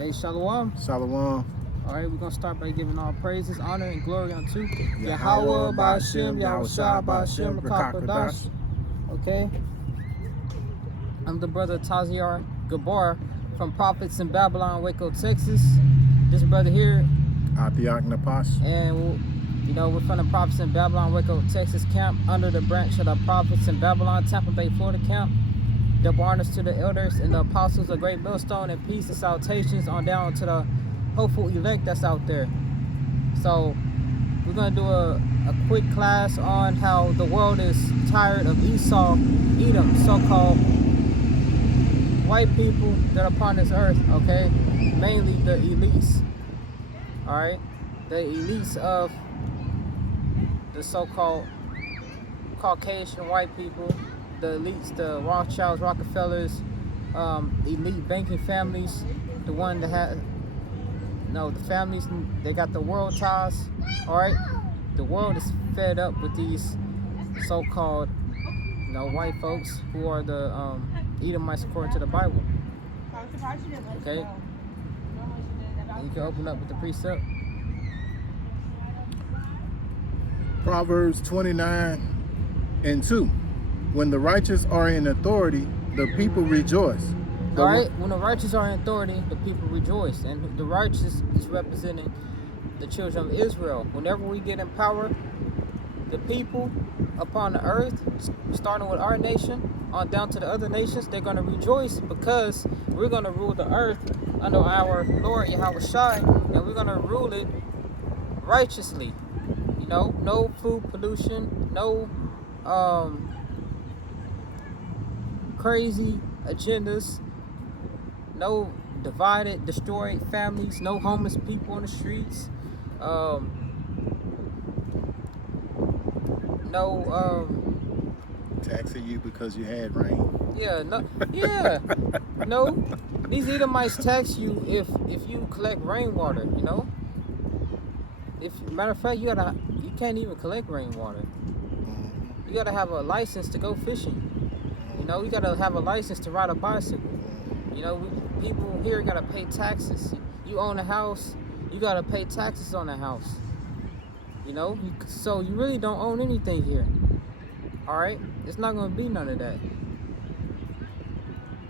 Hey, Shalom. Shalom. All right, we're going to start by giving all praises, honor, and glory unto Yahweh, Ba'ashem, Yahushua, Ba'ashem, Rakakadash. Okay. I'm the brother Taziar Gabar from Prophets in Babylon, Waco, Texas. This brother here. Atiak Napash. And, we're from the Prophets in Babylon, Waco, Texas camp under the branch of the Prophets in Babylon, Tampa Bay, Florida camp. Double honors to the elders and the apostles of Great Millstone, and peace and salutations on down to the hopeful elect that's out there. So we're going to do a quick class on how the world is tired of Esau, Edom, so-called white people that are upon this earth, okay? Mainly the elites, all right? The elites of the so-called Caucasian white people, the elites, the Rothschilds, Rockefellers, elite banking families, the one that had, the families, they got the world ties, all right? The world is fed up with these so-called, white folks who are the Edomites according to the Bible, okay? And you can open up with the precept. Proverbs 29:2. When the righteous are in authority, the people rejoice. All right, when the righteous are in authority, the people rejoice. And the righteous is representing the children of Israel. Whenever we get in power, the people upon the earth, starting with our nation, on down to the other nations, they're going to rejoice because we're going to rule the earth under our Lord Yahweh Shai, and we're going to rule it righteously. No food pollution, no crazy agendas, no divided, destroyed families, no homeless people on the streets, taxing you because you had rain. No. These Edomites tax you if you collect rainwater. Matter of fact, you can't even collect rainwater. You gotta have a license to go fishing. You gotta have a license to ride a bicycle. People here gotta pay taxes. You own a house, you gotta pay taxes on the house. So you really don't own anything here. All right, it's not gonna be none of that.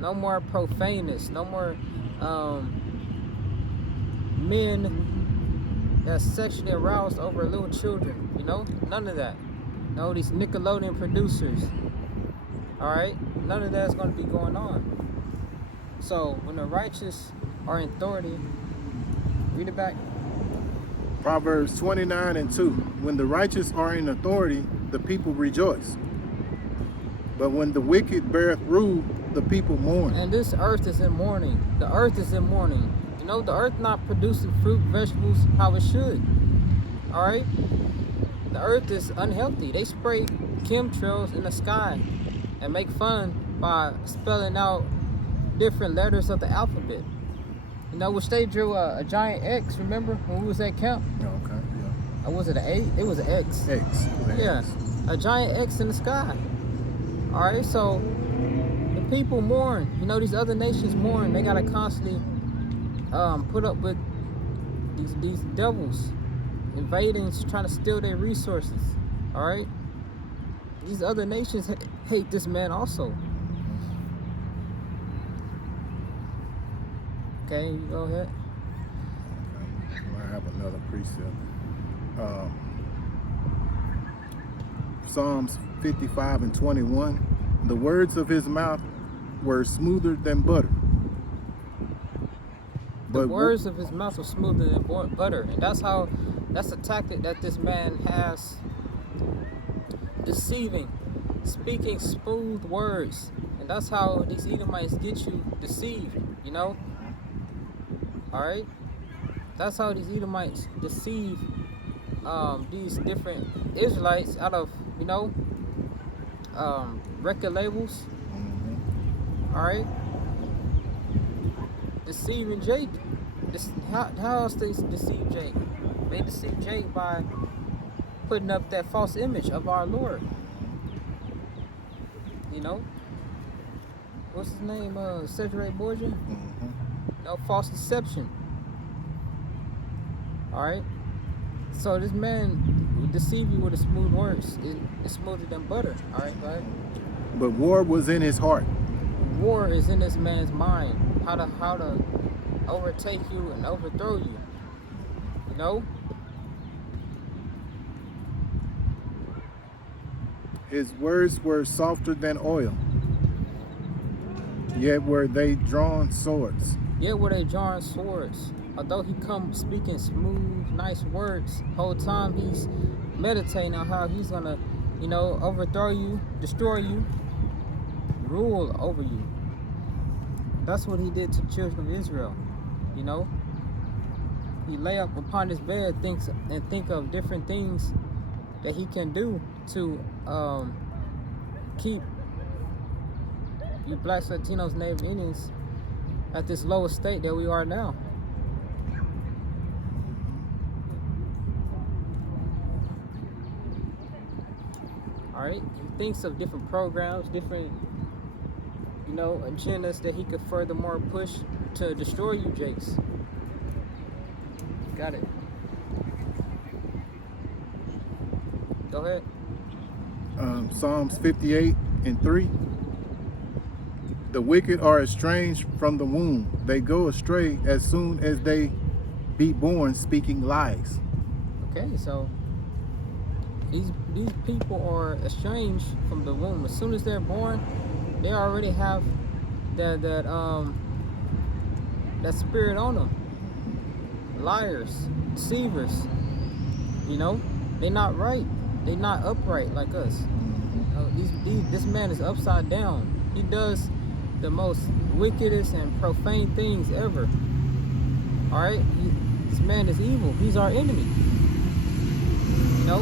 No more profaneness. No more men that's sexually aroused over little children. None of that. No, these Nickelodeon producers. All right, none of that's going to be going on. So when the righteous are in authority, read it back. Proverbs 29:2. When the righteous are in authority, the people rejoice. But when the wicked beareth rule, the people mourn. And this earth is in mourning. The earth is in mourning. The earth not producing fruit, vegetables how it should. All right? The earth is unhealthy. They spray chemtrails in the sky and make fun by spelling out different letters of the alphabet. Which they drew a giant X, remember, when we was at camp? Okay, yeah. Or was it an A? It was an X. X. Yeah, a giant X in the sky. All right, so the people mourn. These other nations mourn. They got to constantly put up with these devils invading, trying to steal their resources. All right, these other nations hate this man also. Okay, you go ahead. I have another precept. Psalms 55:21. The words of his mouth were smoother than butter. The words of his mouth are smoother than butter. And that's a tactic that this man has. Deceiving, speaking smooth words. And that's how these Edomites get you deceived, All right? That's how these Edomites deceive these different Israelites out of, record labels. All right? Deceiving Jake. How else they deceive Jake? They deceive Jake by putting up that false image of our Lord. What's his name? Cedric Borgia? No false deception. All right. So this man will deceive you with the smooth words. It's smoother than butter. All right, go ahead. But war was in his heart. War is in this man's mind. How to overtake you and overthrow you. You know? His words were softer than oil, yet were they drawn swords. Yet were they drawing swords. Although he come speaking smooth, nice words, whole time he's meditating on how he's gonna, overthrow you, destroy you, rule over you. That's what he did to the children of Israel. He lay up upon his bed, think of different things that he can do to keep you blacks, Latinos, Native Indians at this lowest state that we are now. All right, he thinks of different programs, different agendas that he could furthermore push to destroy you, Jakes. Got it. Go ahead. Psalms 58:3. The wicked are estranged from the womb. They go astray as soon as they be born, speaking lies. Okay, so these people are estranged from the womb. As soon as they're born, they already have that spirit on them. Liars, deceivers. They're not right. They're not upright like us. This man is upside down. He does the most wickedest and profane things ever. All right, this man is evil. He's our enemy. A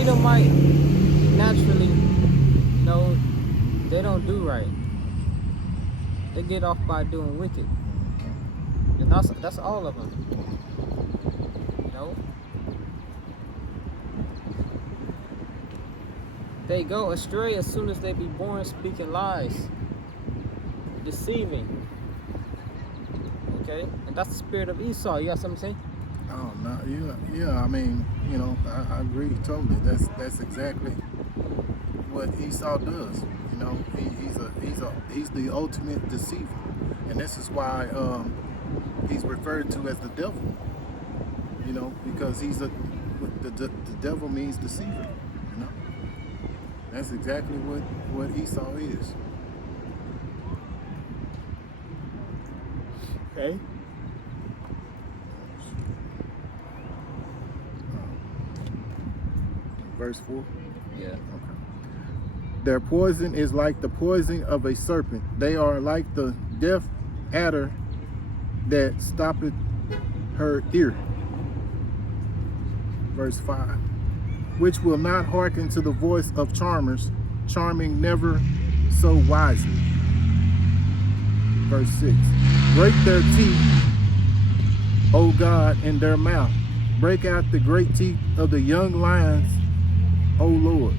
Edomite naturally, they don't do right. They get off by doing wicked, and that's all of them. They go astray as soon as they be born, speaking lies, deceiving. Okay, and that's the spirit of Esau. You got something to say? Oh no, yeah. I mean, I agree totally. That's exactly what Esau does. He's the ultimate deceiver, and this is why he's referred to as the devil. Because the devil means deceiver. That's exactly what Esau is. Okay. Verse 4? Yeah. Okay. Their poison is like the poison of a serpent. They are like the deaf adder that stoppeth her ear. Verse 5. Which will not hearken to the voice of charmers, charming never so wisely. Verse 6. Break their teeth, O God, in their mouth. Break out the great teeth of the young lions, O Lord.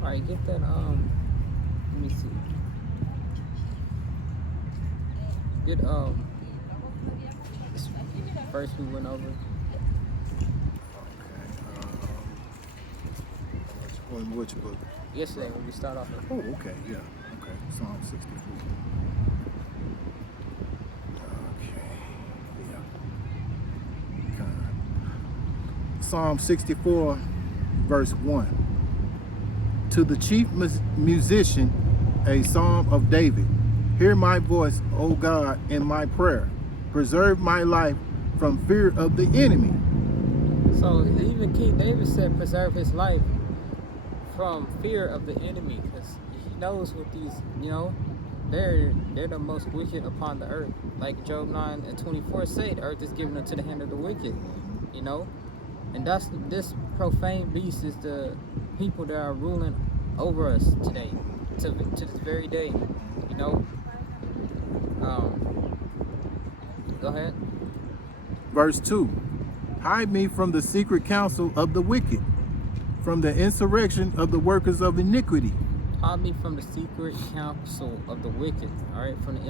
All right, get that, let me see. Get, this verse we went over. On which book? Yesterday when we start off. Oh, okay, yeah. Okay, Psalm 64. Okay, yeah. Psalm 64, verse 1. To the chief musician, a psalm of David. Hear my voice, O God, in my prayer. Preserve my life from fear of the enemy. So even King David said, preserve his life from fear of the enemy, because he knows what these, they're the most wicked upon the earth. Like Job 9:24 say, the earth is given into the hand of the wicked, and that's this profane beast is the people that are ruling over us today, to this very day. Go ahead. Verse 2. Hide me from the secret counsel of the wicked, from the insurrection of the workers of iniquity. Hide me from the secret counsel of the wicked. All right, from the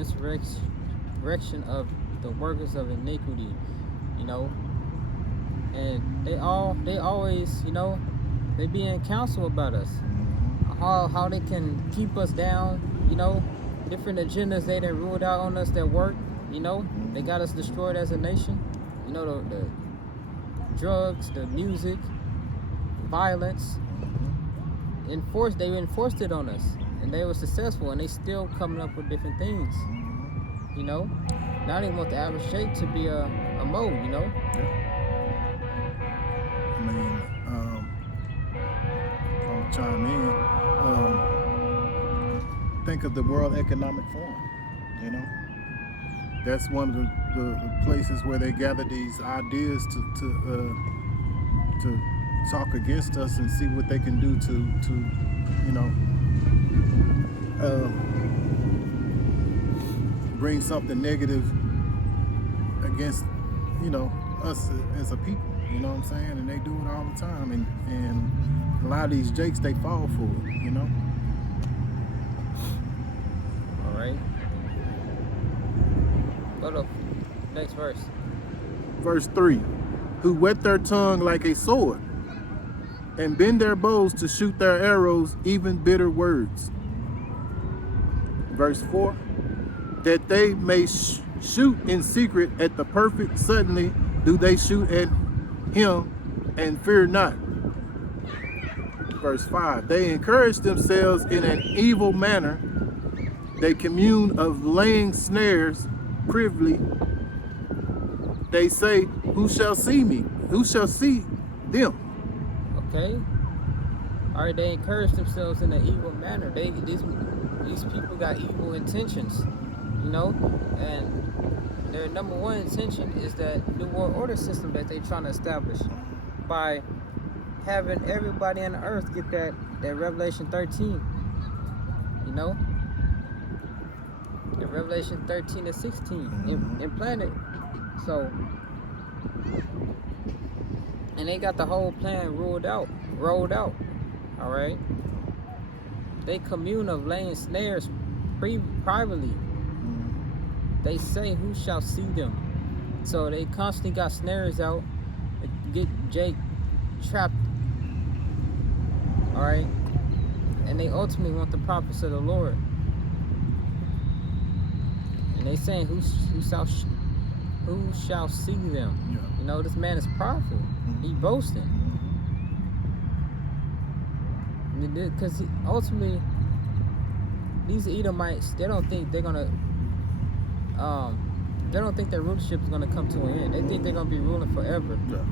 direction of the workers of iniquity, you know. And they always, you know, they be in counsel about us, how they can keep us down, you know, different agendas they done ruled out on us that work, you know. They got us destroyed as a nation, you know, the drugs, the music, violence, they enforced it on us, and they were successful, and they still coming up with different things, you know. Now they want the average Jake to be a Mo, you know. I mean, I'll chime in. Think of the World Economic Forum, you know. That's one of the places where they gather these ideas to talk against us and see what they can do to you know, bring something negative against, you know, us as a people. You know what I'm saying? And they do it all the time. And a lot of these jakes, they fall for it, you know? All right. Go to next verse. Verse 3. Who whet their tongue like a sword, and bend their bows to shoot their arrows, even bitter words. Verse 4. That they may shoot in secret at the perfect, suddenly do they shoot at him and fear not. Verse 5. They encourage themselves in an evil manner. They commune of laying snares privily. They say, who shall see me? Who shall see them? Okay. All right. They encourage themselves in an evil manner. These people got evil intentions, you know, and their number one intention is that New World Order system that they're trying to establish by having everybody on the earth get that Revelation 13, you know, the Revelation 13 and 16 implanted. So, and they got the whole plan rolled out. All right. They commune of laying snares privately. They say, who shall see them? So they constantly got snares out to get Jake trapped. All right. And they ultimately want the prophets of the Lord. And they saying, who shall see them? Yeah. You know, this man is prideful. He boasting. Because ultimately, these Edomites, they don't think they're gonna, they don't think their rulership is gonna come to an end. They think they're gonna be ruling forever. Yeah.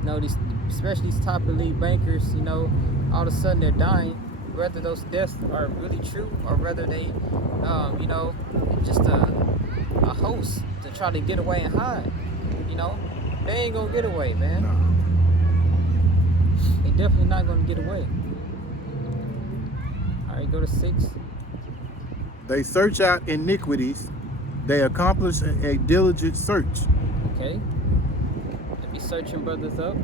You know, especially these top elite bankers, you know, all of a sudden they're dying. Whether those deaths are really true or whether they, you know, just a host to try to get away and hide. You know, they ain't gonna get away, man. No. They definitely not gonna get away. All right, go to 6. They search out iniquities. They accomplish a diligent search. Okay. They be searching brothers up.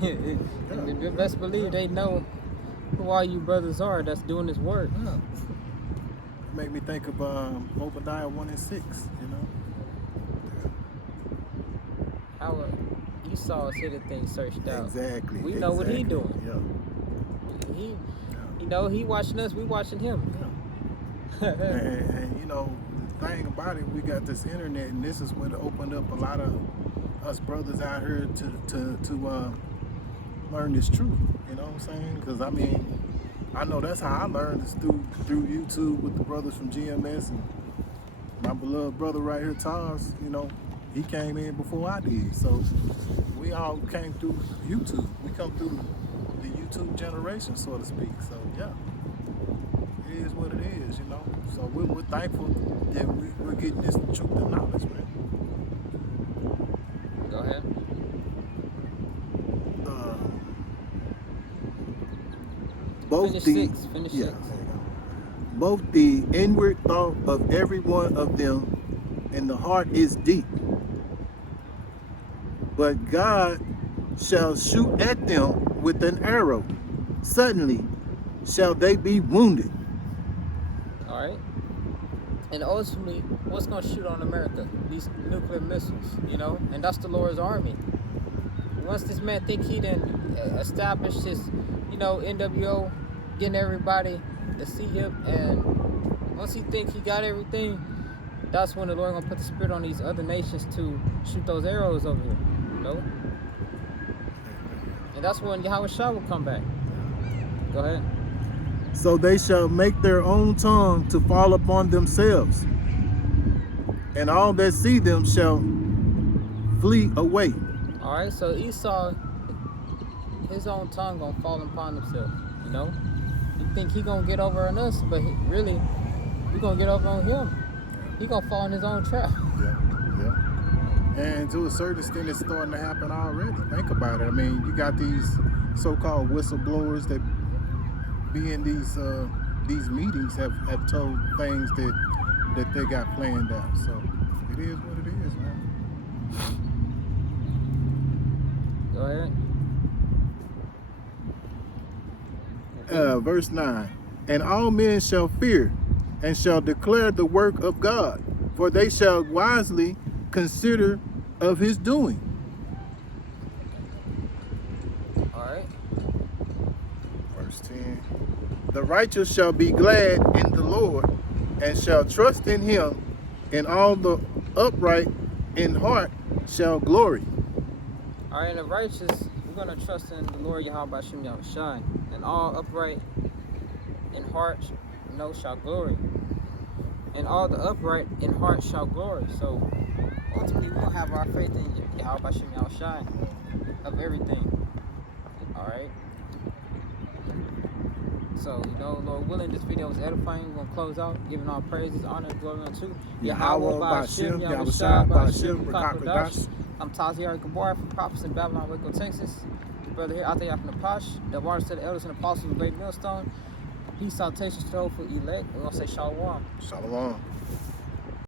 And you best believe they know who all you brothers are that's doing this work. Yeah. Make me think of Obadiah 1 and 6, you know? How Esau is hitting things searched out. Exactly. We know what he doing. Yeah. You know, he watching us, we watching him. Yeah. and you know, the thing about it, we got this internet, and this is what opened up a lot of us brothers out here to learn this truth. You know what I'm saying? Because I mean, I know that's how I learned is through YouTube with the brothers from GMS, and my beloved brother right here, Taz. You know, he came in before I did, so we all came through YouTube. We come through the YouTube generation, so to speak. So yeah, it is what it is, you know. So we're thankful that we're getting this truth and knowledge, man. Go ahead. Finish 6. Both the inward thought of every one of them and the heart is deep. But God shall shoot at them with an arrow. Suddenly shall they be wounded. All right. And ultimately, what's going to shoot on America? These nuclear missiles, you know? And that's the Lord's army. Once this man think he done established his, you know, NWO, getting everybody to see him, and once he think he got everything, that's when the Lord gonna put the spirit on these other nations to shoot those arrows over here, you know? And that's when Yahweh Shah will come back. Go ahead. So they shall make their own tongue to fall upon themselves, and all that see them shall flee away. All right, so Esau, his own tongue gonna fall upon himself, you know? You think he gonna get over on us, but really, we gonna get over on him. He gonna fall in his own trap. Yeah. And to a certain extent, it's starting to happen already. Think about it. I mean, you got these so-called whistleblowers that be in these meetings have told things that they got planned out. So it is what it is, man. Go ahead. Verse 9. And all men shall fear, and shall declare the work of God, for they shall wisely consider of his doing. All right. Verse 10. The righteous shall be glad in the Lord, and shall trust in him, and all the upright in heart shall glory. All right, and the righteous, we're gonna trust in the Lord Yahweh Shem Yahushai, and all upright in heart, you know, shall glory. And all the upright in heart shall glory. So ultimately, we'll have our faith in Yahweh Shem Yahushai of everything. All right. So, you know, Lord willing, this video was edifying. We're gonna close out, giving all praises, honor, and glory unto Yahweh Ba'Shem, Yahushai Ba'Shem, Rakakadash. I'm Taziar Gabar from Prophets in Babylon, Waco, Texas. Your brother here, Atayah from the Posh. The waters to the elders and apostles of the great millstone. Peace, salutations to the hopeful elect. We're gonna say Shalom. Shalom.